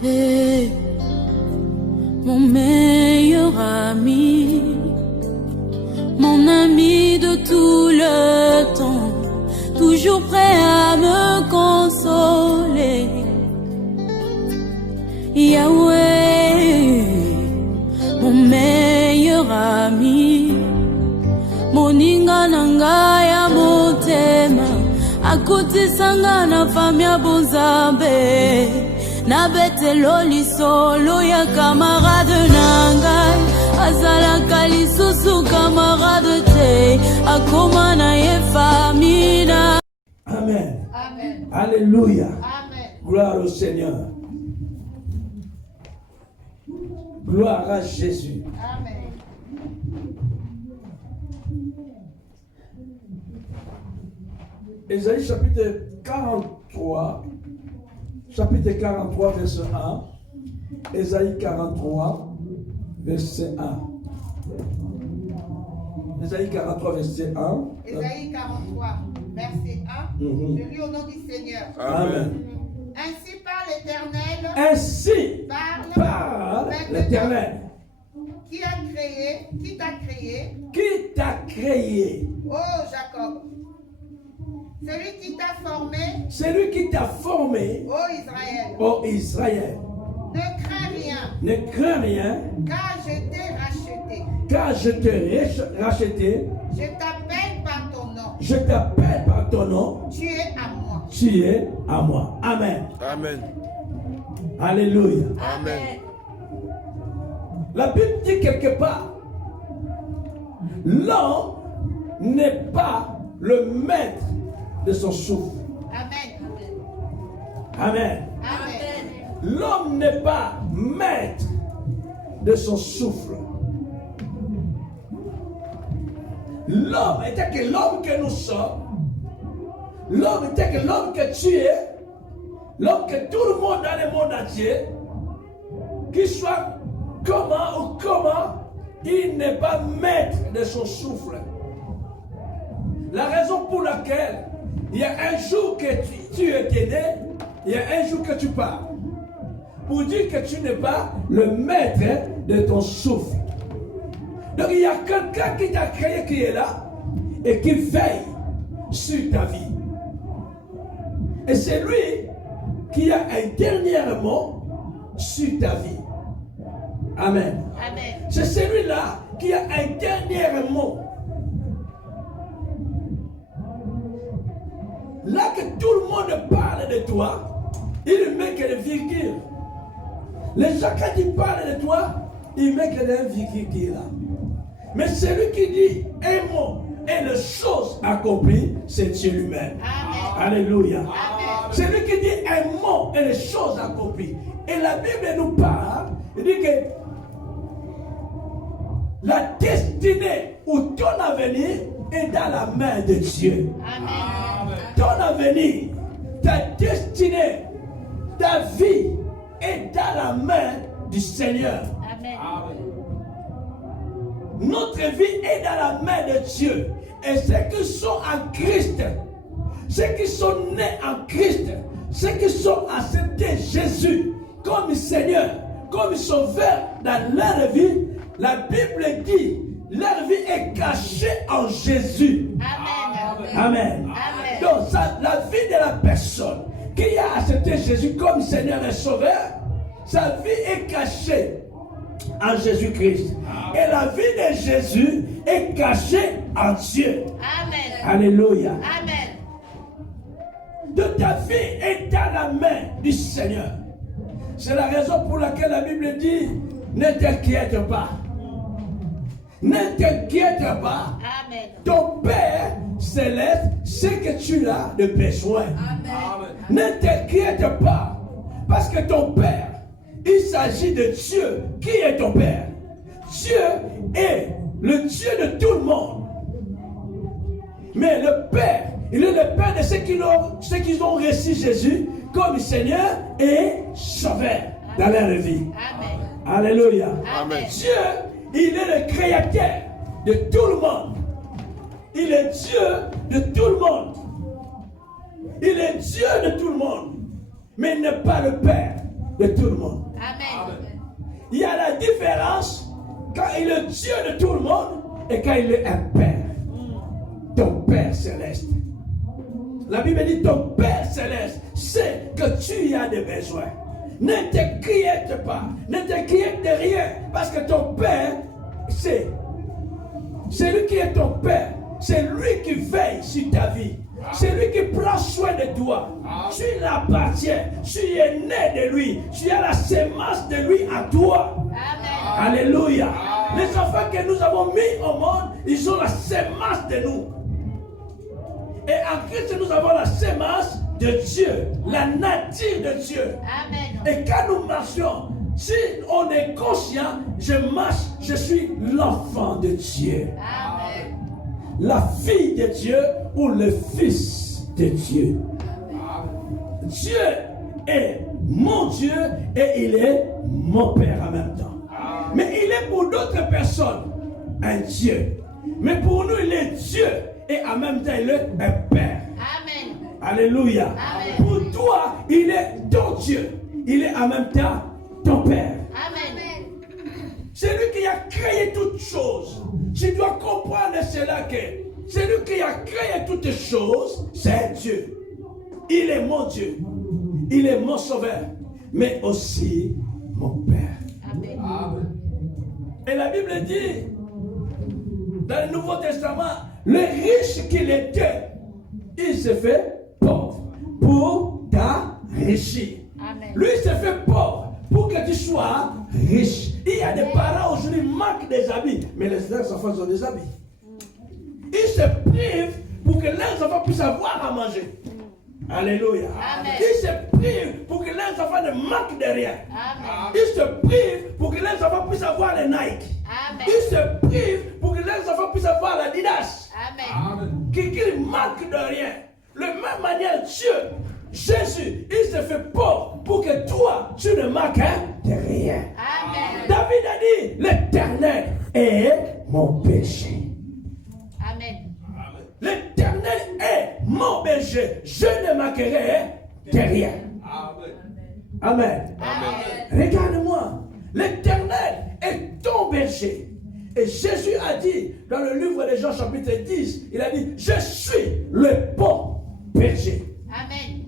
Hey, mon meilleur ami, mon ami de tout le temps, toujours prêt à me consoler. Yahweh, mon meilleur ami, moninga nanga ya motema, akuti sanga na famia bonzambe. Na betelo lisolo ya camarade nangai, azalaka lisusu camarade te, akoma na ye famina. Amen. Amen. Alléluia. Amen. Gloire au Seigneur. Gloire à Jésus. Amen. Ésaïe chapitre 43. Chapitre 43, verset 1. Ésaïe 43, verset 1. Ésaïe 43, verset 1. Ésaïe 43, verset 1. Je lis au nom du Seigneur. Amen. Ainsi parle l'Éternel. Ainsi Parle l'Éternel. Qui t'a créé? Qui t'a créé? Oh Jacob. Celui qui t'a formé. Celui qui t'a formé. Oh Israël. Oh Israël. Ne crains rien. Ne crains rien. Car je t'ai racheté. Car je t'ai racheté. Je t'appelle par ton nom. Je t'appelle par ton nom. Tu es à moi. Tu es à moi. Amen. Amen. Alléluia. Amen. La Bible dit quelque part, l'homme n'est pas le maître de son souffle. Amen. Amen. Amen. L'homme n'est pas maître de son souffle. L'homme était que l'homme que nous sommes. L'homme était que l'homme que tu es. L'homme que tout le monde dans le monde entier, qu'il soit comment, il n'est pas maître de son souffle. La raison pour laquelle il y a un jour que tu es né, il y a un jour que tu pars. Pour dire que tu n'es pas le maître de ton souffle. Donc il y a quelqu'un qui t'a créé qui est là et qui veille sur ta vie. Et c'est lui qui a un dernier mot sur ta vie. Amen. Amen. C'est celui-là qui a un dernier mot. Là que tout le monde parle de toi, il met que des virgules. Les gens quand ils parlent de toi, ils mettent que des virgules qui est là. Mais celui qui dit un mot et les choses accomplies, c'est Dieu lui-même. Amen. Alléluia. Amen. Celui qui dit un mot et les choses accomplies. Et la Bible nous parle, il dit que la destinée ou ton avenir est dans la main de Dieu. Amen. Ton avenir, ta destinée, ta vie est dans la main du Seigneur. Amen. Notre vie est dans la main de Dieu. Et ceux qui sont en Christ, ceux qui sont nés en Christ, ceux qui sont acceptés Jésus comme Seigneur, comme Sauveur dans leur vie, la Bible dit, leur vie est cachée en Jésus. Amen. Amen. Amen. Donc la vie de la personne qui a accepté Jésus comme Seigneur et Sauveur, sa vie est cachée en Jésus-Christ. Et la vie de Jésus est cachée en Dieu. Amen. Alléluia. Amen. Donc ta vie est dans la main du Seigneur. C'est la raison pour laquelle la Bible dit, ne t'inquiète pas. Ne t'inquiète pas. Amen. Ton Père céleste sait que tu as de besoin. Amen. Ne t'inquiète pas. Parce que ton Père, il s'agit de Dieu. Qui est ton Père? Dieu est le Dieu de tout le monde. Mais le Père, il est le Père de ceux qui ont reçu Jésus comme Seigneur et Sauveur dans leur vie. Amen. Alléluia. Amen. Dieu, il est le créateur de tout le monde. Il est Dieu de tout le monde. Il est Dieu de tout le monde. Mais il n'est pas le Père. de tout le monde. Amen. Il y a la différence quand il est Dieu de tout le monde et quand il est un Père. Ton Père céleste. La Bible dit ton Père céleste sait que tu as des besoins. Ne t'inquiète pas. Ne t'inquiète de rien. Parce que ton Père, c'est lui qui est ton Père. C'est lui qui veille sur ta vie. C'est lui qui prend soin de toi. Tu l'appartiens. Tu es né de lui. Tu as la sémence de lui à toi. Amen. Alléluia. Les enfants que nous avons mis au monde, ils ont la sémence de nous. Et en Christ, nous avons la sémence de Dieu, la nature de Dieu. Amen. Et quand nous marchons, si on est conscient, je marche, je suis l'enfant de Dieu. Amen. La fille de Dieu ou le fils de Dieu. Dieu est mon Dieu et il est mon Père en même temps. Mais il est pour d'autres personnes un Dieu. Mais pour nous, il est Dieu et en même temps, il est un Père. Amen. Alléluia. Amen. Pour toi, il est ton Dieu. Il est en même temps ton Père. Amen. C'est lui qui a créé toutes choses. Tu dois comprendre cela que c'est lui qui a créé toutes choses, c'est Dieu. Il est mon Dieu. Il est mon sauveur. Mais aussi mon Père. Amen. Et la Bible dit, dans le Nouveau Testament, le riche qu'il était, il se fait pauvre pour t'enrichir. Amen. Lui se fait pauvre pour que tu sois riche. Il y a des parents aujourd'hui qui manquent des habits, mais les enfants ont des habits. Ils se privent pour que leurs enfants puissent avoir à manger. Alléluia. Amen. Ils se privent pour que leurs enfants ne manquent de rien. Amen. Ils se privent pour que leurs enfants puissent avoir les Nike. Amen. Ils se privent pour que leurs enfants puissent avoir la Didas. Amen. Qu'ils manquent de rien. De la même manière, Dieu, Jésus, il se fait pauvre pour que toi, tu ne manques de rien. Amen. David a dit, l'Éternel est mon péché. Amen. L'Éternel est mon berger. Je ne manquerai de rien. Amen. Regarde-moi. L'Éternel est ton berger. Et Jésus a dit dans le livre de Jean chapitre 10, il a dit, je suis le bon berger. Amen.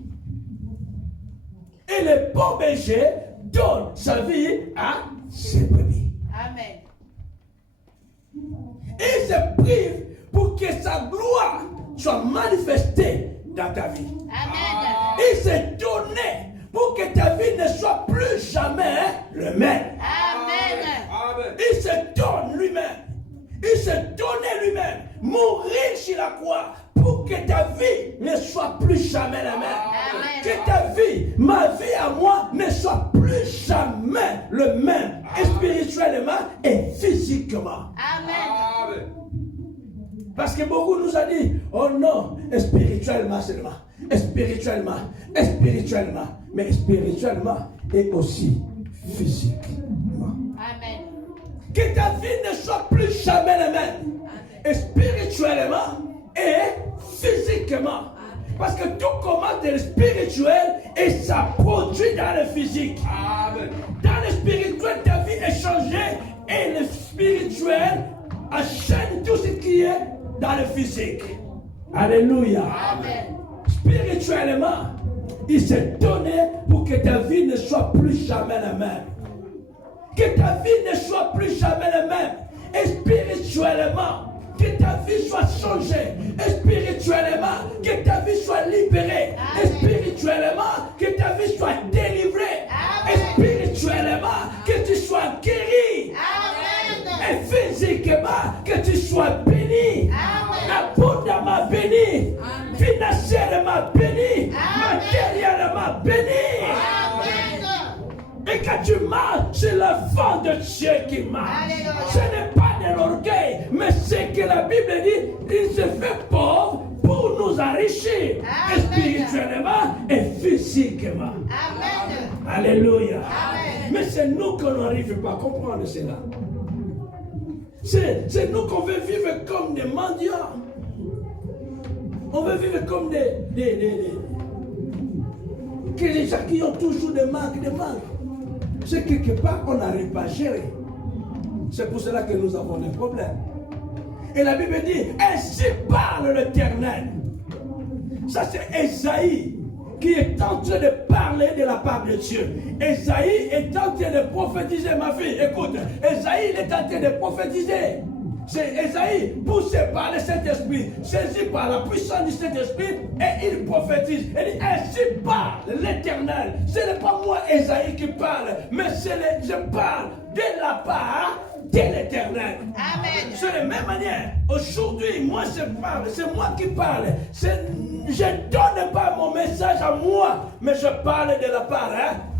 Et le bon berger donne sa vie à ses brebis. Amen. Il se prive pour que sa gloire soit manifestée dans ta vie. Amen. Il s'est donné pour que ta vie ne soit plus jamais le même. Amen. Il se donne lui-même. Il se donnait lui-même. Mourir sur la croix pour que ta vie ne soit plus jamais la même. Amen. Que ta vie, ma vie à moi, ne soit plus jamais le même. Spirituellement et physiquement. Amen. Parce que beaucoup nous ont dit, oh non, spirituellement seulement. Spirituellement. Mais spirituellement et aussi physiquement. Amen. Que ta vie ne soit plus jamais la même. Et spirituellement et physiquement. Parce que tout commence dans le spirituel et ça produit dans le physique. Dans le spirituel, ta vie est changée et le spirituel enchaîne tout ce qui est dans le physique. Alléluia. Amen. Spirituellement, il s'est donné pour que ta vie ne soit plus jamais la même. Que ta vie ne soit plus jamais la même. Et spirituellement, que ta vie soit changée. Et spirituellement, que ta vie soit libérée. Et spirituellement, que ta vie soit délivrée. Et spirituellement, que tu sois guéri. Amen. Et physiquement, que tu sois béni. Abondamment béni. Financièrement béni. Matériellement béni. Et quand tu marches, c'est l'enfant de Dieu qui marche. Alléluia. Ce n'est pas de l'orgueil, mais c'est que la Bible dit, il se fait pauvre pour nous enrichir. Amen. Spirituellement et physiquement. Amen. Alléluia. Amen. Mais c'est nous qu'on n'arrive pas à comprendre cela. C'est nous qu'on veut vivre comme des mendiants. On veut vivre comme que les gens qui ont toujours des manques. c'est quelque part on n'arrive pas à gérer. C'est pour cela que nous avons des problèmes. Et la Bible dit, ainsi parle l'Éternel. Ça c'est Ésaïe qui est en train de parler de la part de Dieu. Ésaïe est en train de prophétiser, ma fille. Écoute, Ésaïe est en train de prophétiser. C'est Ésaïe, poussé par le Saint-Esprit, saisi par la puissance du Saint-Esprit, et il prophétise. Il dit, ainsi parle l'Éternel. Ce n'est pas moi, Ésaïe, qui parle, mais je parle de la part de l'Éternel. Amen. C'est de la même manière. Aujourd'hui, moi je parle, c'est moi qui parle. Je ne donne pas mon message à moi, mais je parle de la part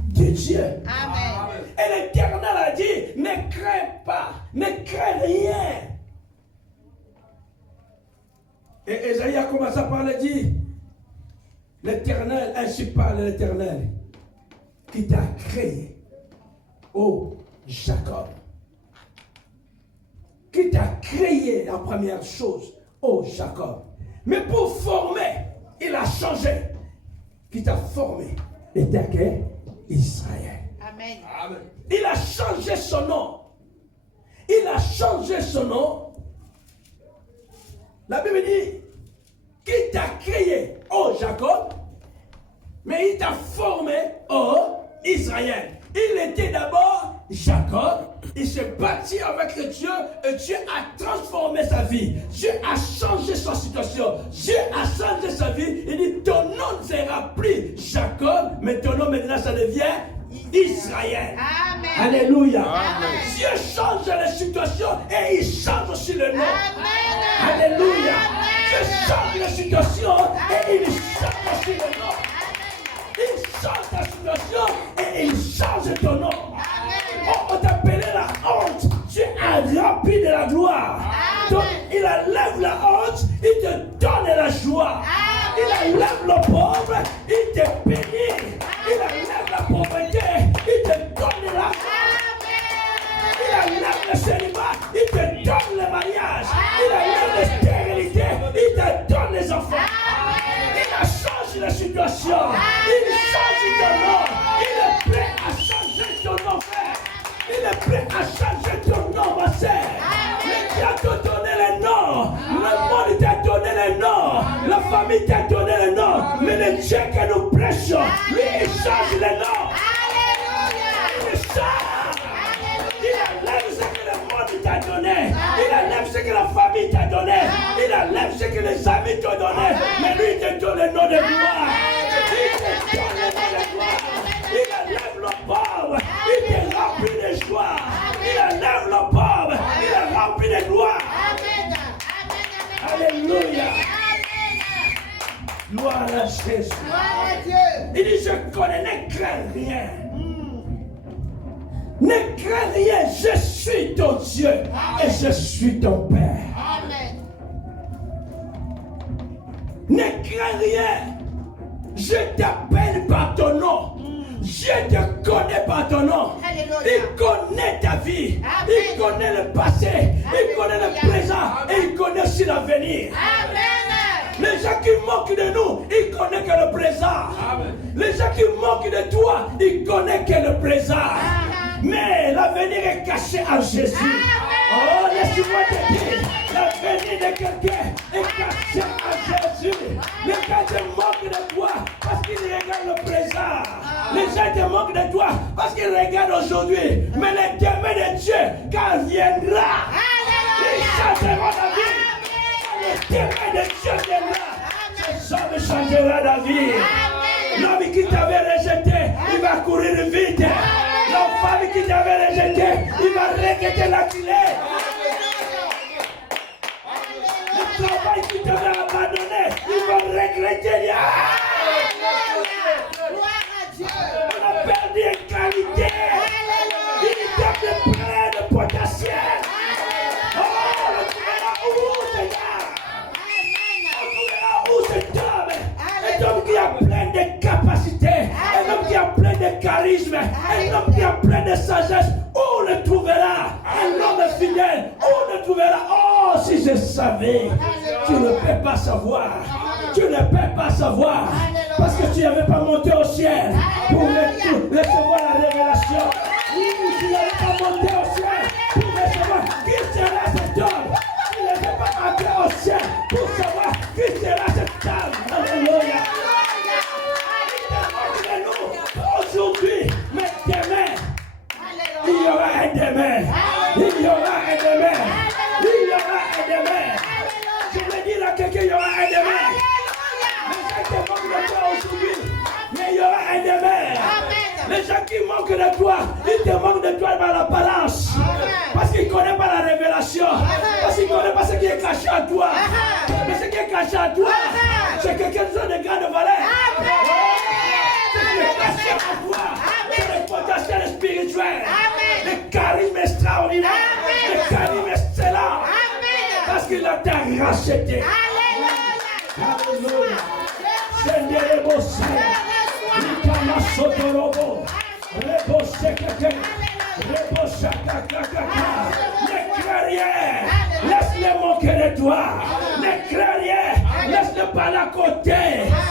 de Dieu. Amen. Et l'Éternel a dit, ne crains pas, ne crains rien. Et Ésaïe a commencé à parler, dit, l'Éternel, ainsi parle l'Éternel, qui t'a créé, ô Jacob. Qui t'a créé la première chose, ô Jacob. Mais pour former, il a changé. Qui t'a formé, était Israël. Amen. Amen. Il a changé son nom. Il a changé son nom. La Bible dit, qui t'a créé, ô Jacob, mais il t'a formé, ô Israël. Il était d'abord Jacob, il s'est bâti avec Dieu et Dieu a transformé sa vie. Dieu a changé sa situation. Dieu a changé sa vie. Il dit, ton nom ne sera plus Jacob, mais ton nom maintenant ça devient Israël. Amen. Alléluia. Amen. Dieu change les situations et il change aussi le nom. Amen. Alléluia. Amen. Dieu change les situations et il change aussi le nom. Il change ta situation et il change ton nom. On t'appelait la honte. Dieu a rempli de la gloire. Donc, il enlève la honte, il te donne la joie. Il enlève le pauvre, il te bénit. Il enlève la pauvreté, il te donne la joie. Il enlève le célibat, il te donne le mariage. Il enlève la stérilité, il te donne les enfants. Il a changé la situation. Il change ton nom. Il est prêt à changer ton nom, frère. Il est prêt à changer ton nom, ma sœur. Mais Dieu t'a donné le nom. Le monde t'a donné le nom. La famille t'a donné le nom. Mais le Dieu que nous prêchons, lui, il change le nom. Il change. Il enlève ce que le monde t'a donné. Il enlève ce que la famille t'a donné. Il enlève ce que les amis t'ont donné. Mais lui, il te donne le nom de gloire. Il te donne le nom de gloire. Il enlève le pauvre. Il te remplit de joie. Il enlève le pauvre. Il est rempli de gloire. Alléluia. Gloire à Jésus. Gloire à Dieu. Il dit, je connais, ne crains rien. Ne crains rien, je suis ton Dieu et je suis ton Père. Amen. Ne crains rien, je t'appelle par ton nom. Je te connais par ton nom. Alléluia. Il connaît ta vie. Amen. Il connaît le passé. Il connaît le Alléluia. présent. Et il connaît aussi l'avenir. Amen. Les gens qui moquent de nous, ils connaissent que le présent. Amen. Les gens qui moquent de toi, ils connaissent que le présent. Amen. Mais l'avenir est caché en Jésus. Amen. Oh, laisse-moi te dire, l'avenir de quelqu'un est caché en Jésus. Les gens te moquent de toi parce qu'ils regardent le présent. Les gens te moquent de toi parce qu'ils regardent aujourd'hui. Mais le demain de Dieu, quand il viendra, ils changeront la vie. Le demain de Dieu viendra. Ces hommes changera la vie. L'homme qui t'avait rejeté, il va courir vite. La femme qui t'avait rejeté, il va regretter la clé. Le travail qui t'avait abandonné, il va regretter. Gloire à Dieu. On a perdu une qualité. Il était plein de potentiel. Oh, on trouvera où c'est là. On trouvera où cet homme. Un homme qui a plein de capacités. Un homme qui a plein de charisme. Un homme qui a plein de sagesse. Où le trouvera? Un homme fidèle. Où le trouvera? Oh, si je savais. Tu ne peux pas savoir. Tu ne peux pas savoir. Parce que tu n'avais pas monté au ciel pour recevoir la révélation. Tu n'allais pas monter au ciel pour recevoir qui sera cet homme. Tu n'allais pas entrer au ciel pour savoir qui sera cette âme. Alléluia. Aujourd'hui, mais demain, il y aura un demain. Il y aura un demain. Il y aura un demain. Je veux dire à quelqu'un, il y aura un demain. Les gens qui manquent de toi aujourd'hui, mais il y aura un demain. Les gens qui manquent de toi, ils te manquent de toi par l'apparence. Parce qu'ils ne connaissent pas la révélation. Parce qu'ils ne connaissent pas ce qui est caché à toi. Mais ce qui est caché à toi, c'est que quelque chose de grande valeur. Ce qui est caché à toi, c'est le potentiel spirituel. Le charisme extraordinaire. Le charisme excellent. Parce qu'il a été racheté. Alléluia. Sendere bosse. Ikama sotorobo. Rebo sekeke. Rebo shakakakaka. Ne crains rien. Laisse-les moquer de toi. Ne crains rien. Laisse-les parler à côté.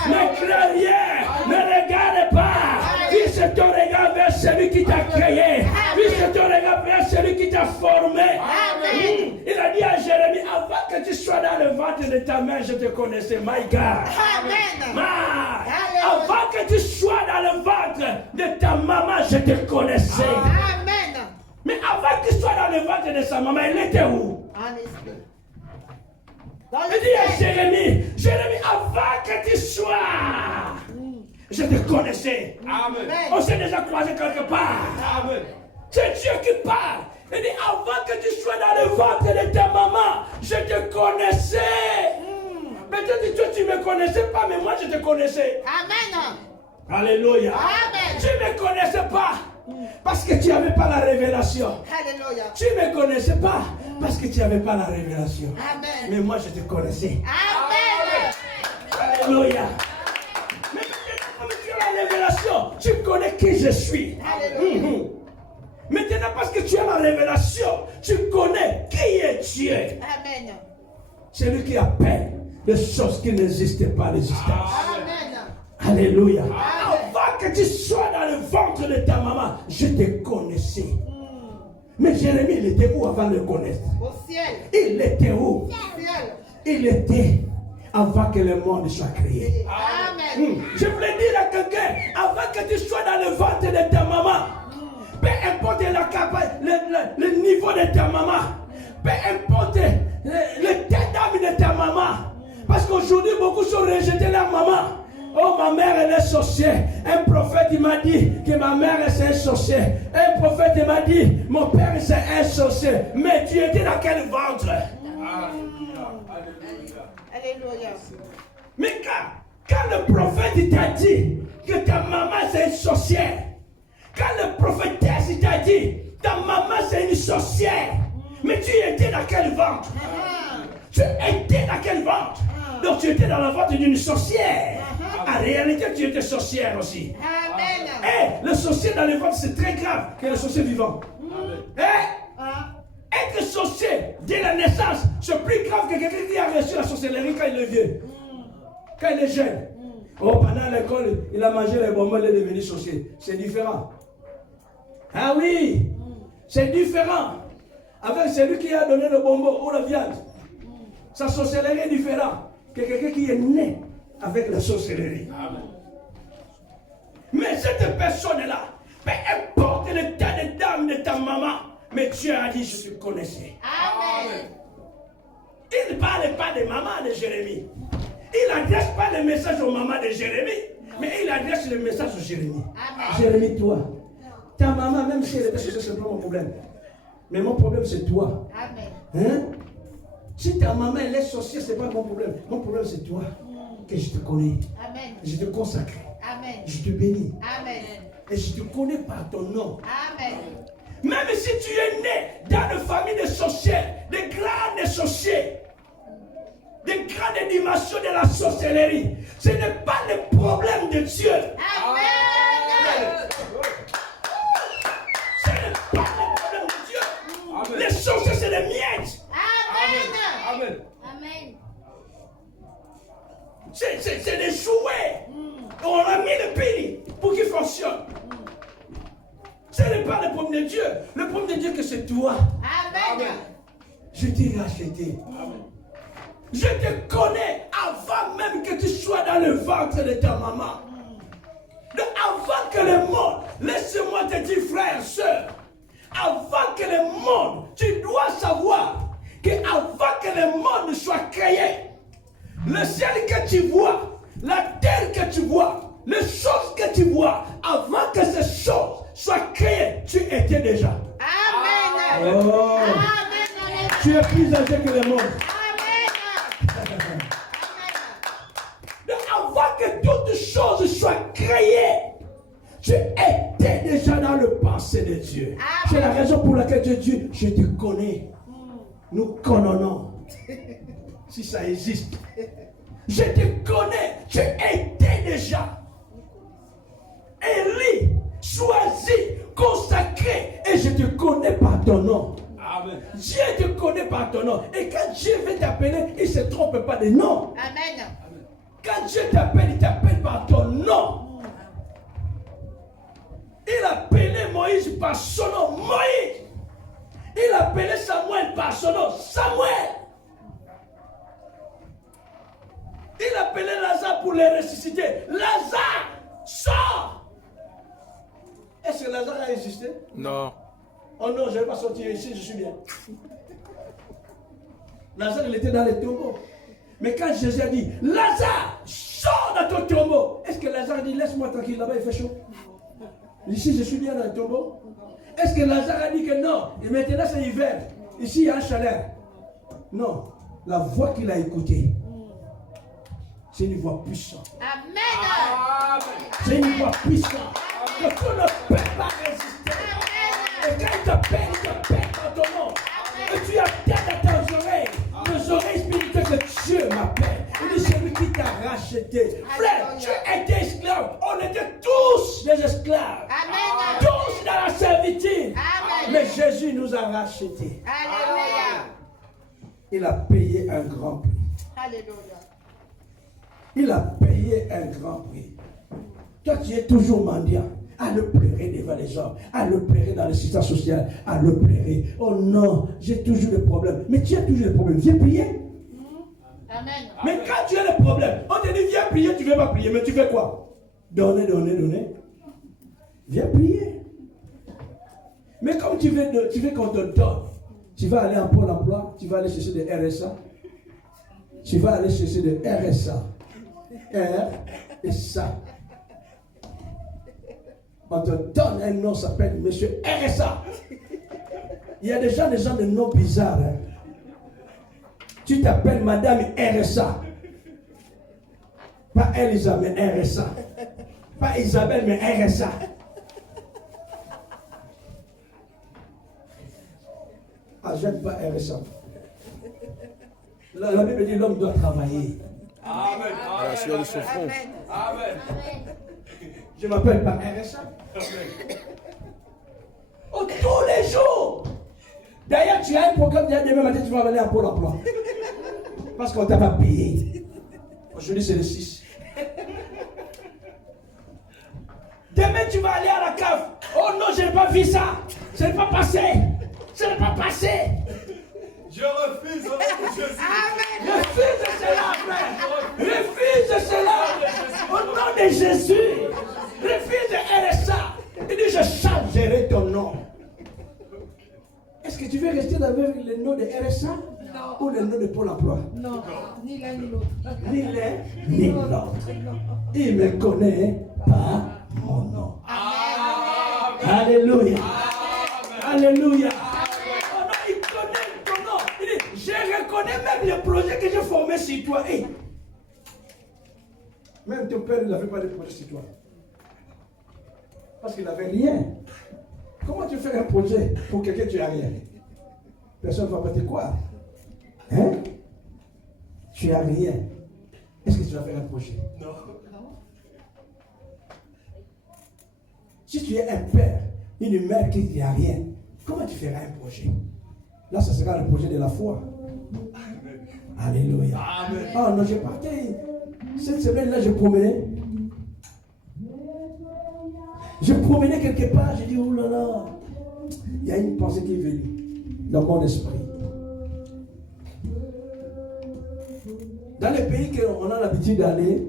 Ne crains rien. Ne regarde pas. Fixe ton regard vers celui qui t'a créé. Fixe ton regard vers celui qui t'a formé. Il a dit à Jérémie, avant que tu sois dans le ventre de ta mère, je te connaissais. My God. Avant que tu sois dans le ventre de ta maman, je te connaissais. Amen. Mais avant qu'il soit dans le ventre de sa maman, il était où? En esprit. Il dit à Jérémie, avant que tu sois, je te connaissais. Amen. On s'est déjà croisé quelque part. Amen. C'est Dieu qui parle. Il dit, avant que tu sois dans le ventre de ta maman, je te connaissais. Peut-être que toi, tu ne me connaissais pas, mais moi, je te connaissais. Amen. Alléluia. Amen. Tu ne me connaissais pas parce que tu n'avais pas la révélation. Alléluia. Tu ne me connaissais pas parce que tu n'avais pas la révélation. Amen. Mais moi, je te connaissais. Amen. Alléluia. Mais maintenant, comme tu as la révélation, tu connais qui je suis. Alléluia. Maintenant, parce que tu as la révélation, tu connais qui est Dieu. Amen. C'est lui qui appelle les choses qui n'existaient pas à l'existence. Amen. Alléluia. Avant que tu sois dans le ventre de ta maman, je te connaissais. Mais Jérémie, il était où avant de le connaître? Au ciel. Il était où? Au ciel. Il était avant que le monde soit créé. Amen. Je voulais dire à quelqu'un, avant que tu sois dans le ventre de ta maman, peu importe le niveau de ta maman, peu importe l'état d'âme de ta maman, parce qu'aujourd'hui beaucoup sont rejetés leur maman. Oh, ma mère elle est sorcière. Un prophète il m'a dit que ma mère c'est un sorcier. Un prophète il m'a dit mon père c'est un sorcier. Mais tu étais dans quel ventre? Alléluia. Mais quand le prophète il t'a dit que ta maman c'est une sorcière, quand le prophétesse il t'a dit ta maman c'est une sorcière, mais tu étais dans quel ventre? Tu étais dans quel ventre? Donc tu étais dans le ventre d'une sorcière. En réalité tu étais sorcière aussi. Amen. Et le sorcier dans le ventre c'est très grave que le sorcier vivant. Être sorcier dès la naissance, c'est plus grave que quelqu'un qui a reçu la sorcellerie quand il est vieux. Quand il est jeune. Oh, pendant l'école, il a mangé les bonbons, il est devenu sorcier. C'est différent. Ah oui, c'est différent. Avec celui qui a donné le bonbon ou la viande. Sa sorcellerie est différente que quelqu'un qui est né avec la sorcellerie. Amen. Mais cette personne-là, peu importe l'état d'âme de ta maman, mais Dieu a dit, je te connaissais. Amen. Il ne parle pas de maman de Jérémie. Il n'adresse pas le message aux mamans de Jérémie, mais il adresse le message à Jérémie. Amen. Jérémie, toi, ta maman, même si elle était sorcière, c'est pas mon problème. Mais mon problème, c'est toi. Amen. Hein? Si ta maman, elle est sorcière, c'est pas mon problème. Mon problème, c'est toi. Que je te connais. Amen. Je te consacre. Amen. Je te bénis. Amen. Et je te connais par ton nom. Amen. Même si tu es né dans une famille de sorciers, de grandes sorciers, de grandes dimensions de la sorcellerie, ce n'est pas le problème de Dieu. Amen. Ce n'est pas le problème de Dieu. Amen. Les sorciers, c'est des miettes. Amen. Amen. Amen. C'est des jouets. On a mis le pays pour qu'il fonctionne. Ce n'est pas le premier Dieu. Le premier Dieu que c'est toi. Amen. Je t'ai racheté. Je te connais avant même que tu sois dans le ventre de ta maman. Avant que le monde, laisse-moi te dire, frère, soeur, avant que le monde, tu dois savoir qu'avant que le monde soit créé, le ciel que tu vois, la terre que tu vois, les choses que tu vois, avant que ces choses soient créées, tu étais déjà. Amen. Oh. Amen. Tu es plus âgé que le monde. Avant que toutes choses soient créées, tu étais déjà dans le passé de Dieu. C'est la raison pour laquelle Dieu dit, je te connais. Nous connaissons. Si ça existe. Je te connais. Tu étais déjà élu, choisi, consacré. Et je te connais par ton nom. Amen. Dieu te connaît par ton nom. Et quand Dieu veut t'appeler, il ne se trompe pas de nom. Amen. Quand Dieu t'appelle, il t'appelle par ton nom. Il appelait Moïse par son nom, Moïse. Il appelait Samuel par son nom, Samuel. Il appelait Lazare pour le ressusciter. Lazare, sors. Est-ce que Lazare a existé? Non. Oh non, je ne vais pas sortir ici, je suis bien. Lazare, il était dans les tombeaux. Mais quand Jésus a dit, Lazare, sors dans ton tombeau. Est-ce que Lazare dit, laisse-moi tranquille, là-bas il fait chaud? Ici, je suis bien dans le tombeau. Est-ce que Lazare a dit que non? Et maintenant, c'est hiver. Ici, il y a un chaleur. Non. La voix qu'il a écoutée, c'est une voix puissante. Amen. C'est une voix puissante. Que tu ne peux pas résister. Et quand il t'appelle dans ton nom. Et tu attends dans tes oreilles. Les oreilles spirituelles que Dieu m'appelle. Il dit, c'est lui qui t'a racheté. Frère, tu étais esclave. On était tous des esclaves. Amen. Tous dans la servitude. Amen. Mais Jésus nous a rachetés. Alléluia. Il a payé un grand prix. Alléluia. Il a payé un grand prix. Toi, tu es toujours mendiant. À le pleurer devant les hommes, à le pleurer dans le système social, à le pleurer. Oh non, j'ai toujours des problèmes. Mais tu as toujours des problèmes. Viens prier. Amen. Mais quand tu as des problèmes, on te dit viens prier, tu ne veux pas prier. Mais tu fais quoi? Donner. Viens prier. Mais comme tu veux qu'on te donne, tu vas aller en Pôle emploi, tu vas aller chercher des RSA. Tu vas aller chercher des RSA. RSA. On te donne un nom, s'appelle Monsieur RSA. Il y a des gens de noms bizarres. Hein. Tu t'appelles Madame RSA. Pas Elisa, mais RSA. Pas Isabelle, mais RSA. Ah, j'aime pas RSA. La Bible dit l'homme doit travailler. Amen. À la sueur de son front. Amen. Je m'appelle pas RSA. Oh, tous les jours. D'ailleurs, tu as un programme, demain matin, tu vas aller à Pôle emploi. Parce qu'on ne t'a pas payé. Aujourd'hui, c'est le 6. Demain, tu vas aller à la cave. Oh non, je n'ai pas vu ça. Ce n'est pas passé. Ce n'est pas passé. Je refuse au nom de Jésus. Refuse cela, frère. Refuse cela. Au nom de Jésus. Refuse RSA. Il dit, je changerai ton nom. Est-ce que tu veux rester avec le nom de RSA? Non. Ou le nom de Pôle emploi? Non, ni l'un ni l'autre. Ni l'un ni l'autre. Il ne connaît pas mon nom. Amen. Alléluia. Alléluia. Oh non, il connaît ton nom. Il dit, je reconnais même les projets que j'ai formés sur toi. Hey. Même ton père n'avait pas de projet sur toi. Parce qu'il n'avait rien. Comment tu fais un projet pour quelqu'un qui n'a rien? Personne ne va pas te croire. Hein? Tu n'as rien. Est-ce que tu vas faire un projet? Non. Si tu es un père, une mère qui n'a rien, comment tu feras un projet? Là, ce sera le projet de la foi. Amen. Alléluia. Amen. Oh non, j'ai parti. Cette semaine-là, je promenais. Je promenais quelque part, j'ai dit, oh là là, il y a une pensée qui est venue dans mon esprit. Dans les pays qu'on a l'habitude d'aller,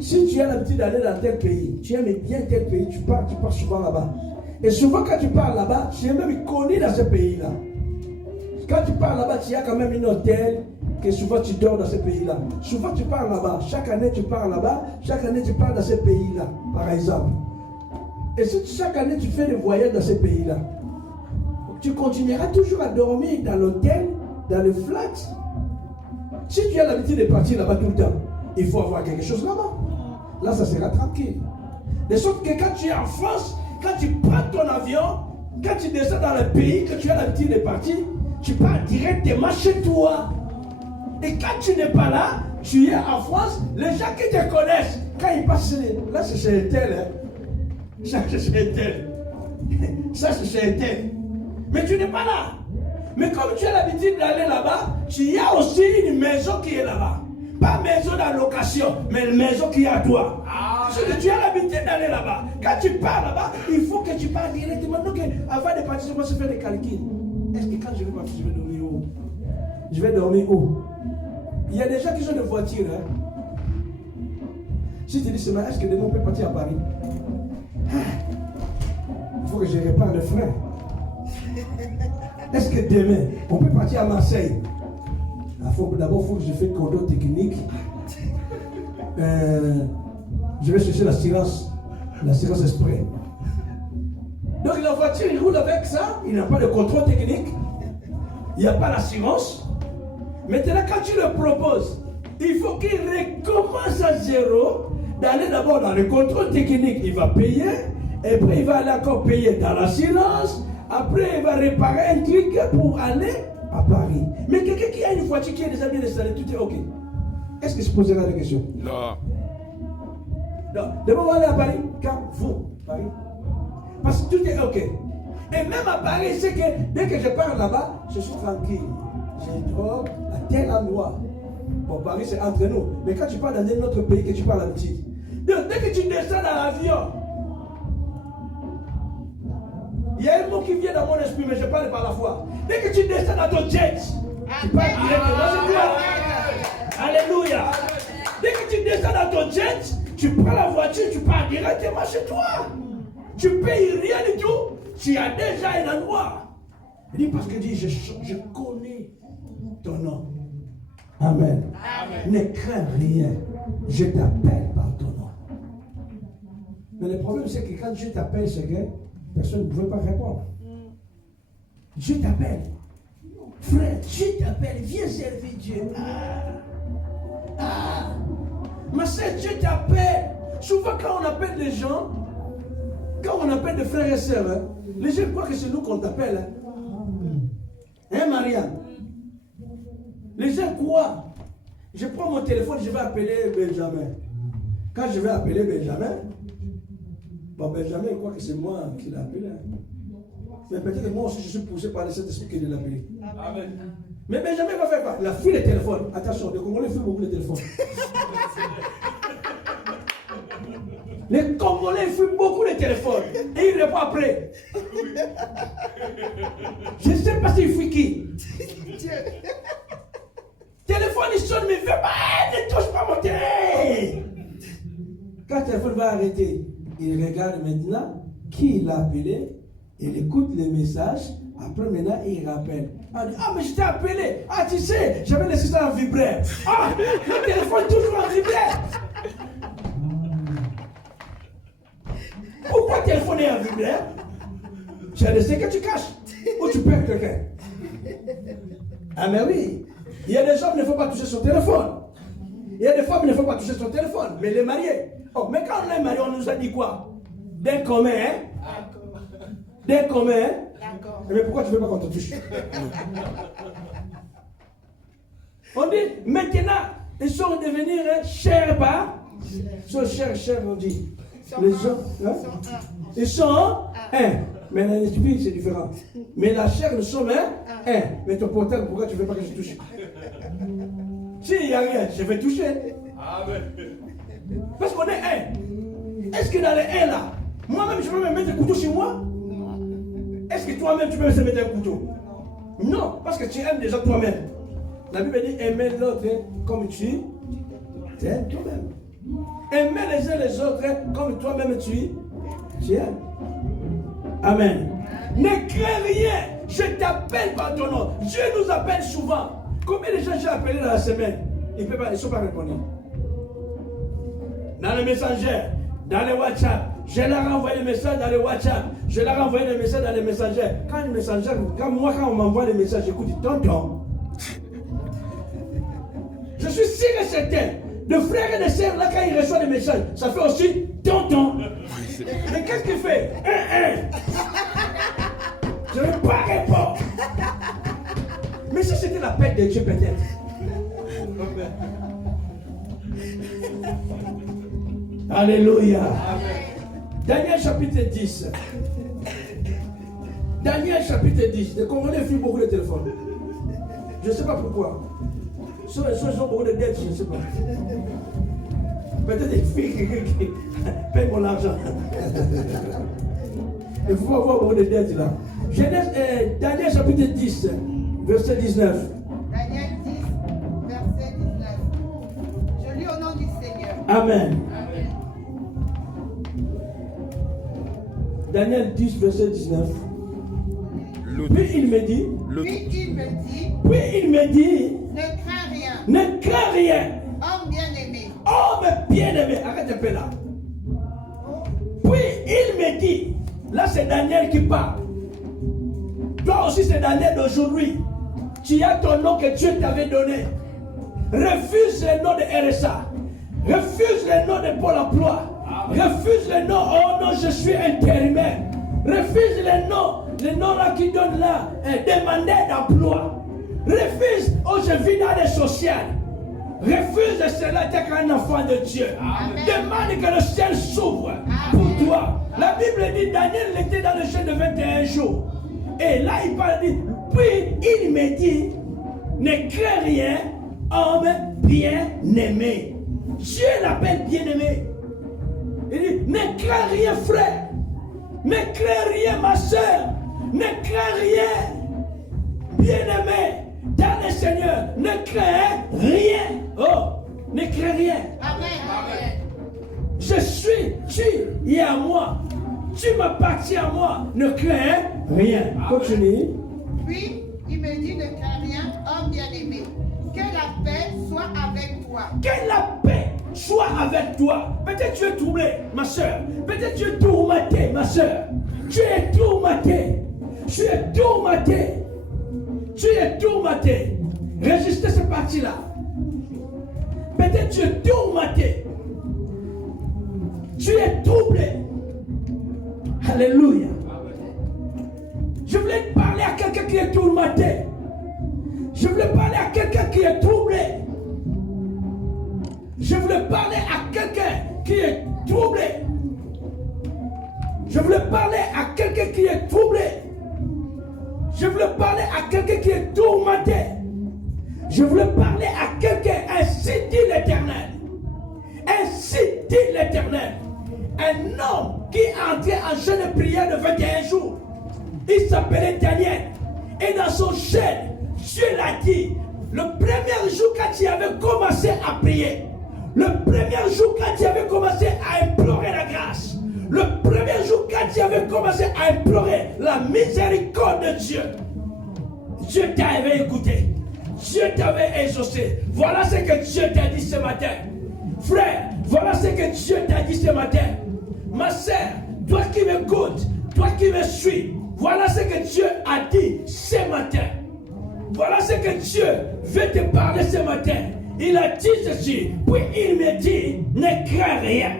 si tu as l'habitude d'aller dans tel pays, tu aimes bien tel pays, tu pars souvent là-bas. Et souvent quand tu pars là-bas, tu es même connu dans ce pays-là. Quand tu pars là-bas, tu as quand même un hôtel, que souvent tu dors dans ce pays-là. Souvent tu pars là-bas, chaque année tu pars là-bas, chaque année tu pars dans ce pays-là, par exemple. Et si chaque année tu fais des voyages dans ce pays-là, tu continueras toujours à dormir dans l'hôtel, dans le flat. Si tu as l'habitude de partir là-bas tout le temps, il faut avoir quelque chose là-bas. Là, ça sera tranquille. De sorte que quand tu es en France, quand tu prends ton avion, quand tu descends dans le pays que tu as l'habitude de partir, tu pars directement chez toi. Et quand tu n'es pas là, tu es en France, les gens qui te connaissent, quand ils passent, là c'est chez tel, hein. Ça c'est chez tel. Ça c'est chez tel. Mais tu n'es pas là. Mais comme tu as l'habitude d'aller là-bas, tu as aussi une maison qui est là-bas. Pas maison dans location, mais une maison qui est à toi. Parce que tu as l'habitude d'aller là-bas. Quand tu pars là-bas, il faut que tu parles directement. Donc avant de partir, on va se faire des calculs. Est-ce que quand je vais partir, je vais dormir où? Je vais dormir où? Il y a des gens qui ont des voitures. Hein? Si tu dis seulement, est-ce que demain on peut partir à Paris? Il faut que je répare le frein. Est-ce que demain on peut partir à Marseille? D'abord, il faut que je fasse condo technique. Je vais chercher l'assurance exprès. Donc la voiture, il roule avec ça, il n'a pas de contrôle technique, il n'y a pas d'assurance. Maintenant, quand tu le proposes, il faut qu'il recommence à zéro, d'aller d'abord dans le contrôle technique, il va payer, et après il va aller encore payer dans l'assurance, après il va réparer un truc pour aller à Paris. Mais quelqu'un qui a une voiture qui est déjà bien installée, tout est ok. Est-ce que je poserai des questions? Non. Non. D'abord, on va aller à Paris. Quand vous, Paris. Parce que tout est ok. Et même à Paris, c'est que dès que je pars là-bas, je suis tranquille. Je dors à tel endroit. Bon, Paris, c'est entre nous. Mais quand tu pars dans un autre pays que tu parles l'habitude. Donc, dès que tu descends dans l'avion, il y a un mot qui vient dans mon esprit, mais je parle par la foi. Dès que tu descends dans ton jet, tu pars directement chez toi. Alléluia. Dès que tu descends dans ton jet, tu prends la voiture, tu pars directement chez toi. Tu payes rien du tout. Tu as déjà un endroit. Il dit parce que dit, je connais ton nom. Amen. Amen. Ne crains rien. Je t'appelle par ton nom. Mais le problème, c'est que quand je t'appelle, c'est que personne ne veut pas répondre. Je t'appelle. Frère, je t'appelle. Viens servir Dieu. Ma soeur, Dieu t'appelle. Souvent, quand on appelle les gens, quand on appelle des frères et sœurs, hein, les gens croient que c'est nous qu'on t'appelle. Hein, Marianne? Les gens croient. Je prends mon téléphone, je vais appeler Benjamin. Quand je vais appeler Benjamin, bon, Benjamin, il croit que c'est moi qui l'ai appelé. Mais peut-être que moi aussi, je suis poussé par le Saint-Esprit qui l'a appelé. Amen. Mais Benjamin va faire quoi? Il a fui le téléphone. Attention, les Congolais fuient beaucoup le téléphone. Les Congolais fuient beaucoup le téléphone. Et il répond après. Je ne sais pas s'il fuit qui. Téléphone, il sonne, mais il ne fait pas. Ne touche pas mon téléphone. Quand le téléphone va arrêter, il regarde maintenant qui l'a appelé. Il écoute les messages. Après, maintenant, il rappelle. Ah, mais je t'ai appelé. Ah, tu sais, j'avais laissé ça en vibraire. Ah, le téléphone toujours en vibraire. Pourquoi le téléphone est en vibraire? Tu as laissé que tu caches. Ou tu perds quelqu'un. Ah, mais oui. Il y a des hommes qui ne faut pas toucher son téléphone. Il y a des femmes qui ne faut pas toucher son téléphone. Mais les mariés. Oh, mais quand on est marié, on nous a dit quoi? D'un commun, hein? D'un commun, hein? Mais pourquoi tu ne veux pas qu'on te touche? On dit, maintenant, ils sont devenus chers par. Ils sont chers, on dit. Les gens, hein? Ils sont un. Mais l'esprit, c'est différent. Mais la chair, nous sommes un. Mais ton portable, pourquoi tu ne veux pas que je touche? S'il n'y a rien, je vais toucher. Amen. Parce qu'on est un. Est-ce que dans les un là, moi-même je peux me mettre un couteau sur moi? Est-ce que toi-même tu peux me mettre un couteau? Non, parce que tu aimes déjà toi-même. La Bible dit aimer l'autre comme tu aimes toi-même. Aimer les uns les autres comme toi-même tu aimes. Amen. Ne crains rien. Je t'appelle par ton nom. Dieu nous appelle souvent. Combien de gens j'ai appelé dans la semaine? Ils ne sont pas répondus. Dans le messenger, dans le WhatsApp, je leur ai envoyé des messages dans le WhatsApp, je leur ai envoyé des messages dans les messengers. Quand on m'envoie des messages, j'écoute tonton. Je suis sûr et certain, de frères et de sœurs, là, quand ils reçoivent des messages, ça fait aussi tonton. Mais qu'est-ce qu'il fait? Je ne vais pas répondre. Mais si c'était la paix de Dieu, peut-être. Alléluia. Daniel chapitre 10. Daniel chapitre 10. Les Congolais fuient beaucoup de téléphones. Je ne sais pas pourquoi. Soit ils ont beaucoup de dettes, je ne sais pas. Peut-être des filles qui payent mon argent. Il faut avoir beaucoup de dettes là. Daniel chapitre 10, verset 19. Daniel 10, verset 19. Je lis au nom du Seigneur. Amen. Daniel 10, verset 19. Puis il me dit, ne crains rien. Ne crains rien. Homme bien-aimé. Homme bien-aimé. Arrête un peu là. Puis il me dit, là c'est Daniel qui parle. Toi aussi c'est Daniel d'aujourd'hui. Tu as ton nom que Dieu t'avait donné. Refuse le nom de RSA. Refuse le nom de Pôle emploi. Refuse le nom, oh non, je suis intérimaire. Refuse le nom là qui donne là, demandeur d'emploi. Refuse, oh je vis dans les sociales. Refuse cela dès qu'un enfant de Dieu. Amen. Demande que le ciel s'ouvre pour toi. La Bible dit, Daniel était dans le jeûne de 21 jours. Et là il parle, puis il me dit, ne crains rien, homme bien-aimé. Dieu l'appelle bien-aimé. Il dit, ne crains rien frère, ne crains rien ma soeur, ne crains rien, bien-aimé, dans le Seigneur, ne crains rien. Oh, ne crains rien. Amen. Je suis, tu es à moi, tu m'appartiens à moi, ne crains rien. Continue. Puis, il me dit, ne crains rien, homme bien-aimé, que la paix soit avec toi. Que la paix soit avec toi. Peut-être tu es troublé, ma soeur. Peut-être tu es tourmenté, ma soeur. Tu es tourmenté. Tu es tourmenté. Tu es tourmenté. Résistez cette partie-là. Peut-être tu es tourmenté. Tu es troublé. Alléluia. Je voulais parler à quelqu'un qui est tourmenté. Je voulais parler à quelqu'un qui est troublé. Je voulais parler à quelqu'un qui est troublé. Je voulais parler à quelqu'un qui est troublé. Je voulais parler à quelqu'un qui est tourmenté. Je voulais parler à quelqu'un, ainsi dit l'Éternel. Ainsi dit l'Éternel. Un homme qui est entré en jeûne de prière de 21 jours. Il s'appelait Daniel. Et dans son jeûne, Dieu l'a dit, le premier jour quand il avait commencé à prier, le premier jour quand tu avais commencé à implorer la grâce, le premier jour quand tu avais commencé à implorer la miséricorde de Dieu, Dieu t'avait écouté, Dieu t'avait exaucé. Voilà ce que Dieu t'a dit ce matin. Frère, voilà ce que Dieu t'a dit ce matin. Ma soeur, toi qui m'écoutes, toi qui me suis, voilà ce que Dieu a dit ce matin. Voilà ce que Dieu veut te parler ce matin. Il a dit ceci, puis il me dit, ne crains rien.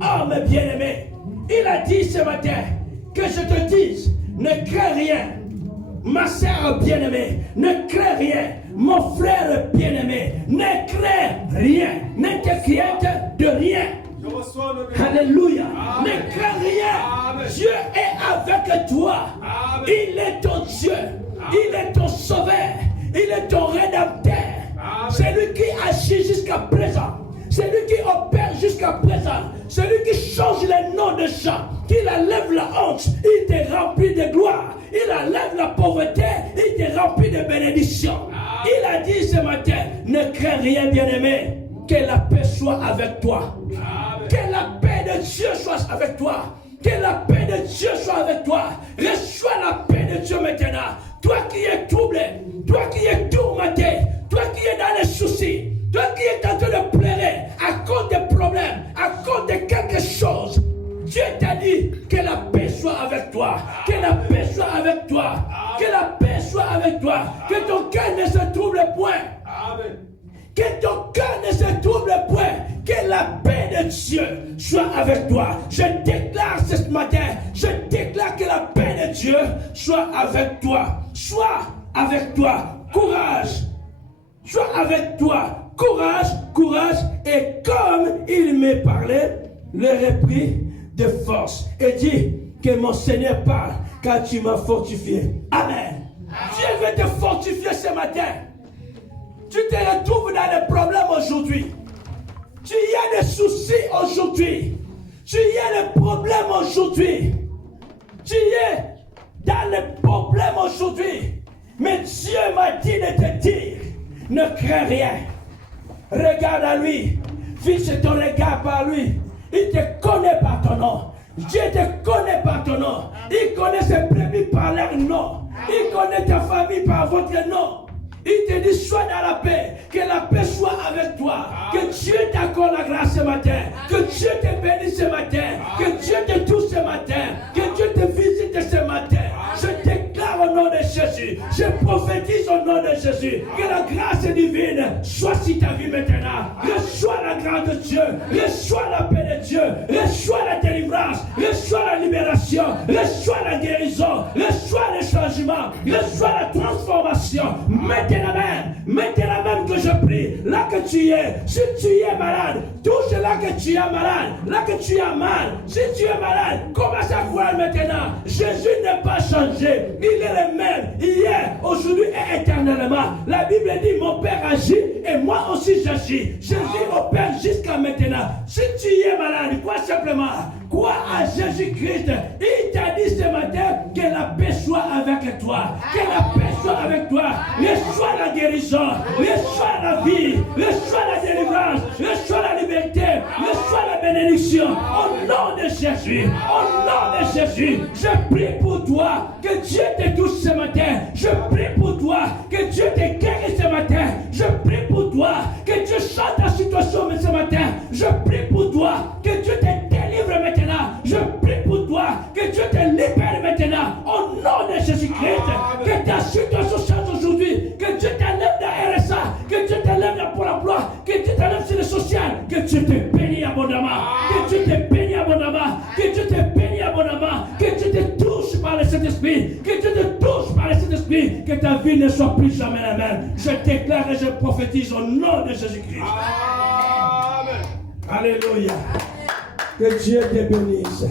Homme bien-aimé, il a dit ce matin, que je te dise, ne crains rien. Ma sœur bien-aimée, ne crains rien. Mon frère bien-aimé, ne crains rien. Ne t'inquiète de rien. Alléluia. Ne crains rien. Amen. Dieu est avec toi. Amen. Il est ton Dieu. Il est ton sauveur. Il est ton rédempteur. C'est lui qui agit jusqu'à présent. C'est lui qui opère jusqu'à présent. Celui qui change les noms de gens, qu'il enlève la honte, il te remplit de gloire. Il enlève la pauvreté, il te remplit de bénédictions. Il a dit ce matin, ne crains rien, bien-aimé, que la paix soit avec toi. Que la paix de Dieu soit avec toi. Que la paix de Dieu soit avec toi. Reçois la paix de Dieu maintenant. Toi qui es troublé, toi qui es tourmenté, toi qui es dans les soucis, toi qui es en train de pleurer à cause des problèmes, à cause de quelque chose. Dieu t'a dit que la paix soit avec toi, que la paix soit avec toi, que la paix soit avec toi, que ton cœur ne se trouble point. Amen. Que ton cœur ne se trouble point, que la paix de Dieu soit avec toi. Je déclare ce matin, je déclare que la paix de Dieu soit avec toi. Sois avec toi, courage. Sois avec toi, courage, courage. Et comme il me parlait, le repris de force et dit que mon Seigneur parle car tu m'as fortifié. Amen. Dieu veut te fortifier ce matin. Tu te retrouves dans des problèmes aujourd'hui. Tu y as des soucis aujourd'hui. Tu y as des problèmes aujourd'hui. Tu es dans les problèmes aujourd'hui. Mais Dieu m'a dit de te dire, ne crains rien. Regarde à lui. Fixe ton regard par lui. Il te connaît par ton nom. Dieu te connaît par ton nom. Il connaît ses brebis par leur nom. Il connaît ta famille par votre nom. Il te dit, sois dans la paix. Que la paix soit avec toi. Que Dieu t'accorde la grâce ce matin. Que Dieu te bénisse ce matin. Que Dieu te touche ce matin. Que Dieu te visite ce matin. Je déclare au nom de Jésus. Je prophétise au nom de Jésus. Que la grâce divine soit sur ta vie maintenant. Reçois la grâce de Dieu. Reçois la paix de Dieu. Reçois la délivrance. Reçois la libération. Reçois la guérison. Reçois le changement. Reçois la transformation. Maintenant même que je prie, là que tu es, si tu es malade, touche là que tu es malade, là que tu as mal, si tu es malade, commence à croire maintenant. Jésus n'est pas changé, il est le même, hier, aujourd'hui et éternellement. La Bible dit, mon Père agit et moi aussi j'agis. Jésus opère jusqu'à maintenant. Si tu es malade, crois simplement. Crois à Jésus-Christ. Il t'a dit ce matin que la paix soit avec toi. Que la paix soit avec toi. Reçois la guérison. Reçois la vie. Reçois la délivrance. Reçois la liberté. Reçois la bénédiction. Au nom de Jésus. Au nom de Jésus. Je prie pour toi. Que Dieu te touche ce matin. Je prie pour toi. Que Dieu te guérisse ce matin. Je prie pour toi. Que Dieu change ta situation ce matin. Je prie pour toi. Que Dieu te délivre maintenant. Je prie pour toi. Que Dieu te libère maintenant. Au nom de Jésus-Christ. Que ta situation change aujourd'hui. Que Dieu t'enlève de RSA. Que Dieu t'enlève de Pôle emploi. Que Dieu t'enlève sur le social. Que Dieu te bénisse abondamment. Que Dieu te bénisse abondamment. Que Dieu te bénisse abondamment. Que Dieu te touche par le Saint-Esprit. Que Dieu te touche par le Saint-Esprit. Que ta vie ne soit plus jamais la même. Je déclare et je prophétise au nom de Jésus-Christ. Amen. Alléluia. Que Dieu te bénisse.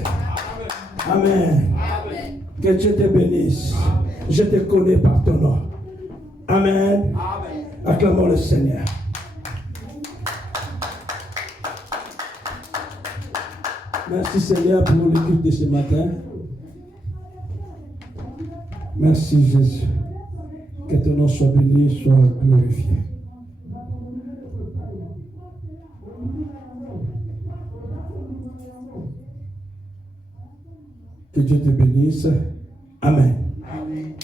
Amen. Amen. Que Dieu te bénisse. Amen. Je te connais par ton nom. Amen. Amen. Acclamons le Seigneur. Merci Seigneur pour l'écoute de ce matin. Merci Jésus. Que ton nom soit béni, soit glorifié. Que Dieu te bénisse. Amen. Amen.